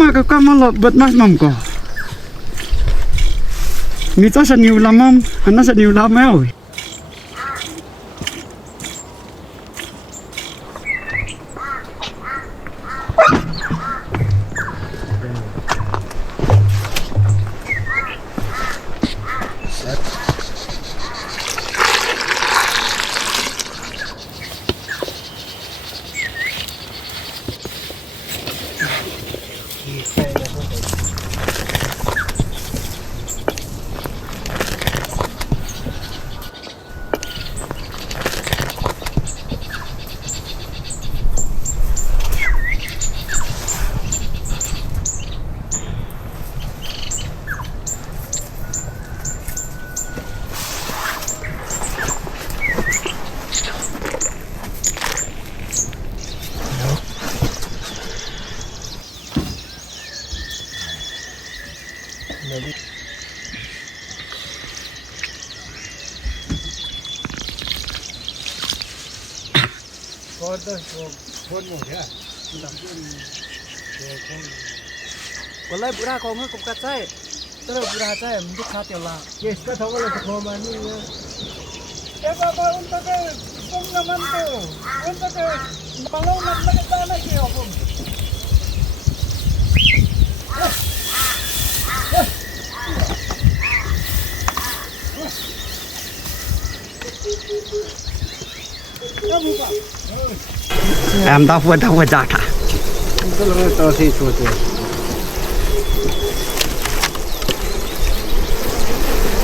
Maka kamu lo buat mas mamko. Mito sa niu lamam, anak sa niu lamau. Wallahi pura kau nggak kukat saya, terus pura saya mungkin hati Allah. Yes, kau tahu kalau kau mani ya. Bapa untuk ke pengaman tu, untuk ke bangunan mereka nak kau pun. Em tao vừa ra cả. Tao thì chua chua.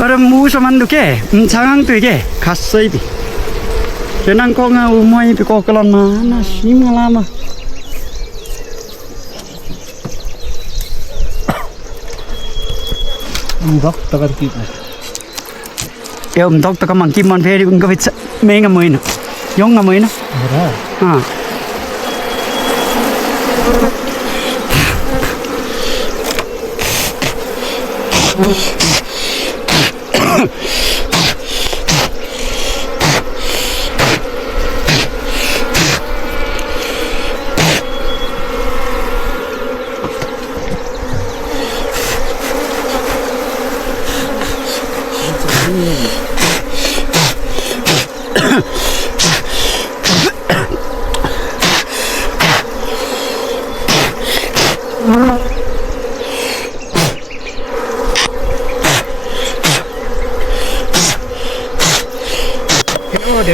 Orang musaman tu ke, cangang tu ke, kasih bi. Kenang kau ngau umai pi kau kelan mana sih malama. Dok tekan kita. Ya dok tekan mangki man peri unga vich menga moina. Yong nga moina. Benar. Ha.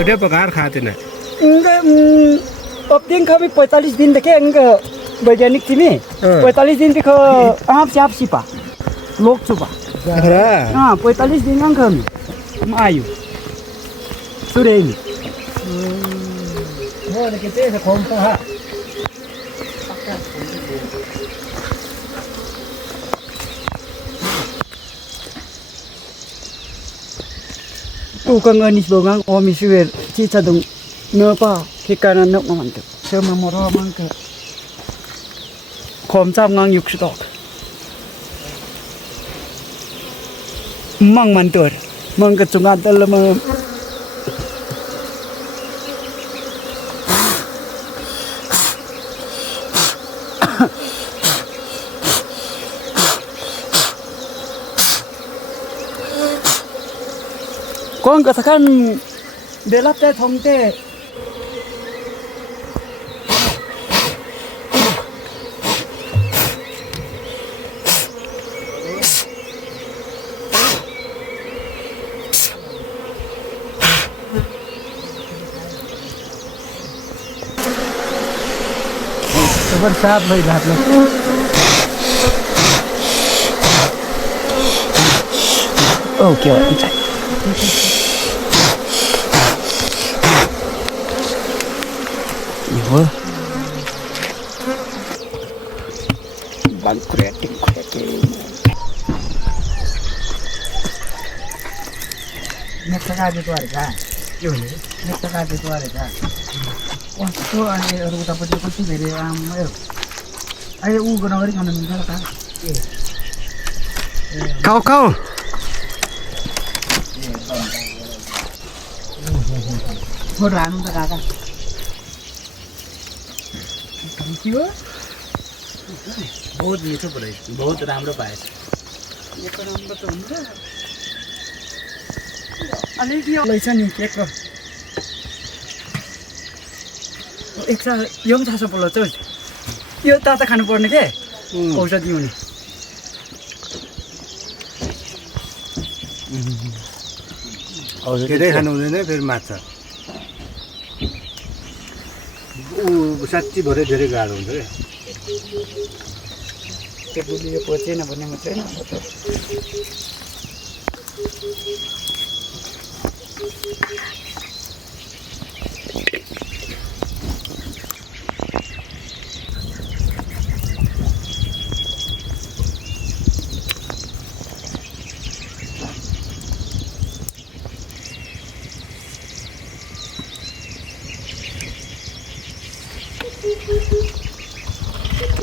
Dia pegar khate na. Enggak, opting kami 45 दिन देखे enggak वैज्ञानिक थी में 45 दिन तक आप से सिपा लोग चुपा हाँ 45 दिन अंग कमी हम आयु सुरेंगे हो लेकिन तेरे कौन तो है tu kang anis bongang omi suwer ci cadung napa kikanan nok mantuk sama moro mangke khom cham ngang yuk stok mang mantur mang ke chungat dal ma con cái thằng để lắp tay thông tê Vẫn sát vậy là luôn. kiểu anh chạy nhiều bắn khỏe Nagtaka dito ka. Yun eh. Nagtaka dito ka. Wah, so ani aru tapos ko si mere ayo. Ayo guna gari kana minta ka. Kau Ho ranu ta ka. Thank you. बहुत मीठो परे बहुत राम्रो पाएछ यो त राम्रो त हुन्छ अलिकति लैछ नि केक एक सा यो पनि थाहा बोल्छ हौ यो ताता खानु पर्ने के औषधि हुने औषधि खानु हुँदैन फेरि माछा साँच्ची भरे धेरै गाह्रो हुन्छ क्या त्यो बुढीले पचेन भन्ने मात्रै न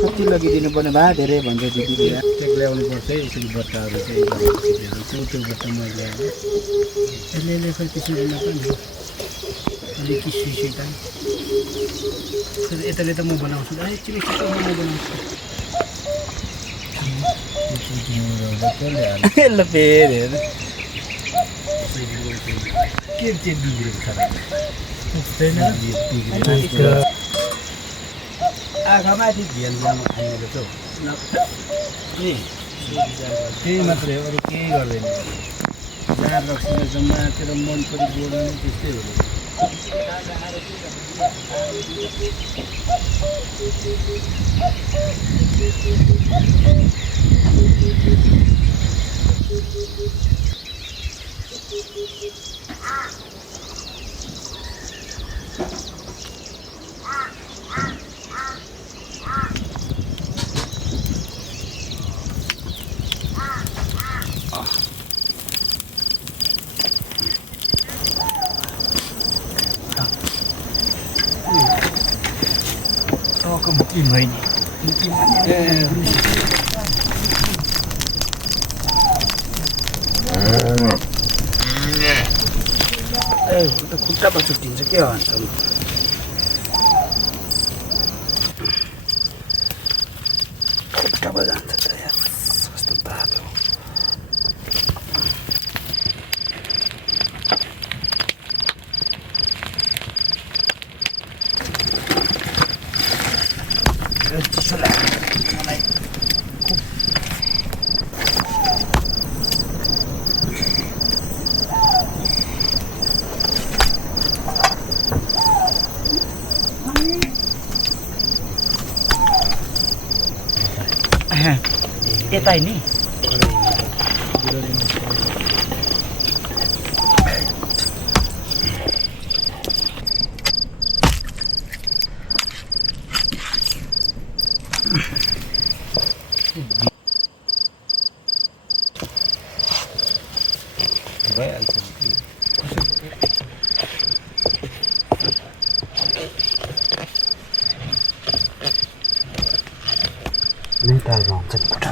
कति लगिदिनु पर्ने भए धेरै भन्छ दिदीले टेक ल्याउनु पर्छ यसरी बट्टाहरू चाहिँ त्यो बट्टा मैले यसले खै त्यसरी नपाउने अलिक सुइसुई त यताले त म बनाउँछु एकचुली छिटो म बनाउँछु ल फेरि हेर के चाहिँ बिग्रेको छ आँखामाथि ध्यान दिनु खानेको छ त्यही मात्रै हो अरू केही गर्दैन जहाँ रक्सिन जम्मातिर मन परि बोल्नु त्यस्तै हो Bukin ho ini. Udah kuda baju tinja ke antam. Kuda badan ya. Satu tahu. Kita ini mental banget kuda.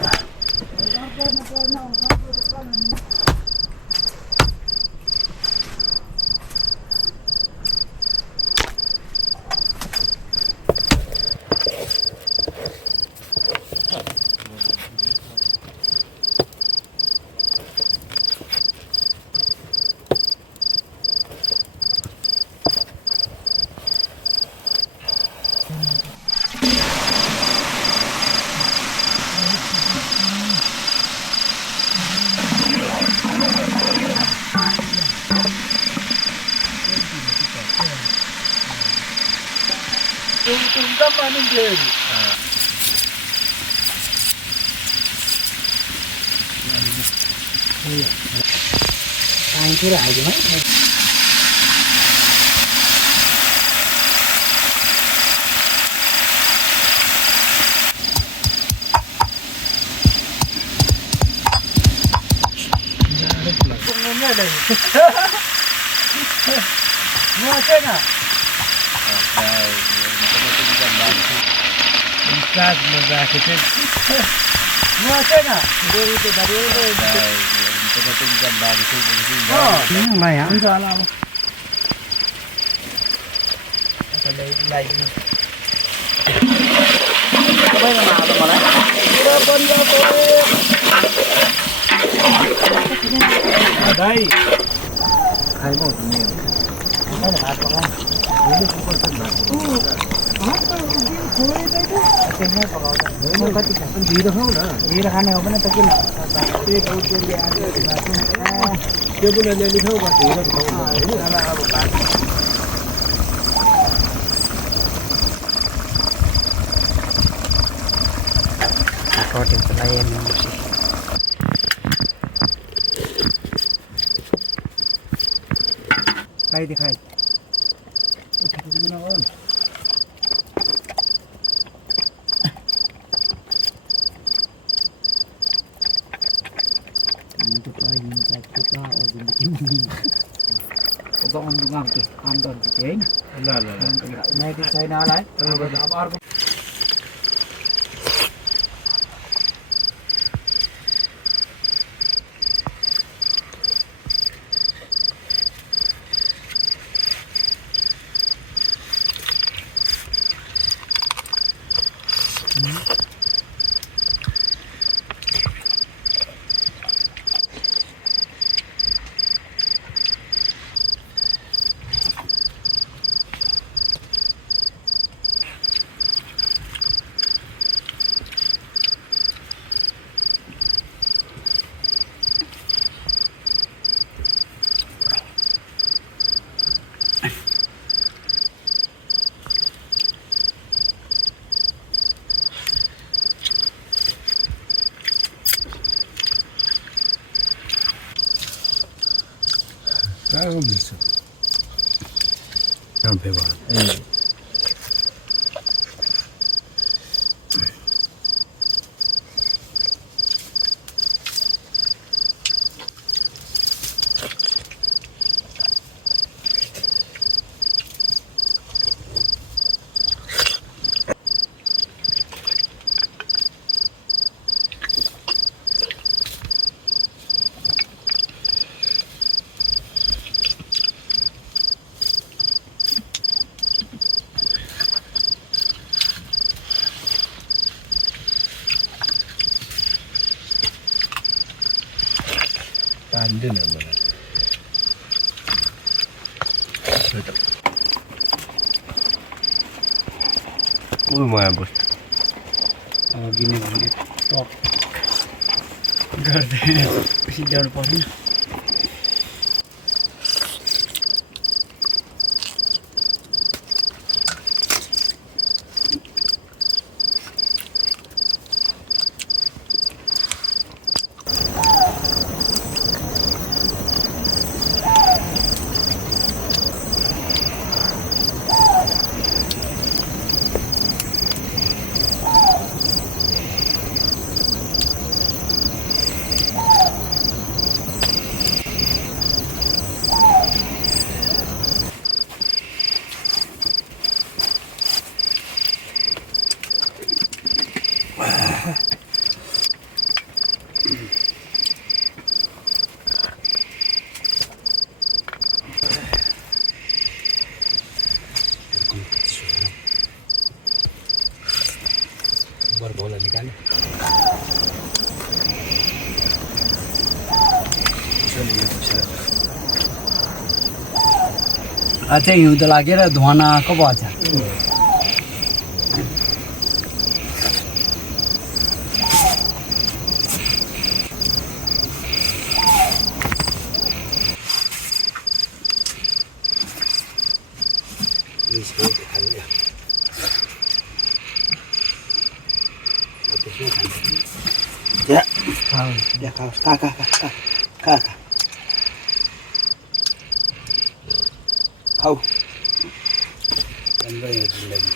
tungkam manin dia. Anh cứ lại gì mấy. Cũng nghe đây. Mua cái nào? Inside mega kita. Mua cái nào? Dari itu dari itu. Ini lah ya. Salah. Ada itu lagi. Bây giờ nào rồi đấy. Kita pun boleh. Đây. Khai một nhiều. Đây là hạt bông. Ini bukan sendal. Apa ini boleh dah tu? Tengah kalau dah. Không có gì cả. Con gì đâu không nữa. Ini dah kan apa nak takin? Ini kau jadi ada di batu. Dia pun ada di tahu batu. Ini adalah apa batu? Có thể là em Đây thì khai. Cái nào ơn? untuk lain kita orang begini. Kau orang dengar tu, andor kita ni. Lah. Naik ke saya nak lai. Abar. Tahu bisa. Sampai mana? Tanda nama. Betul. Mana bos? Gini. Top. Garde. Isi daun pohon. Bola niकाल अच्छा हिउँदो लागेर धुवानाको भन्छ Ya, खाऊ ya ka. Kau. Dan bayi lagi.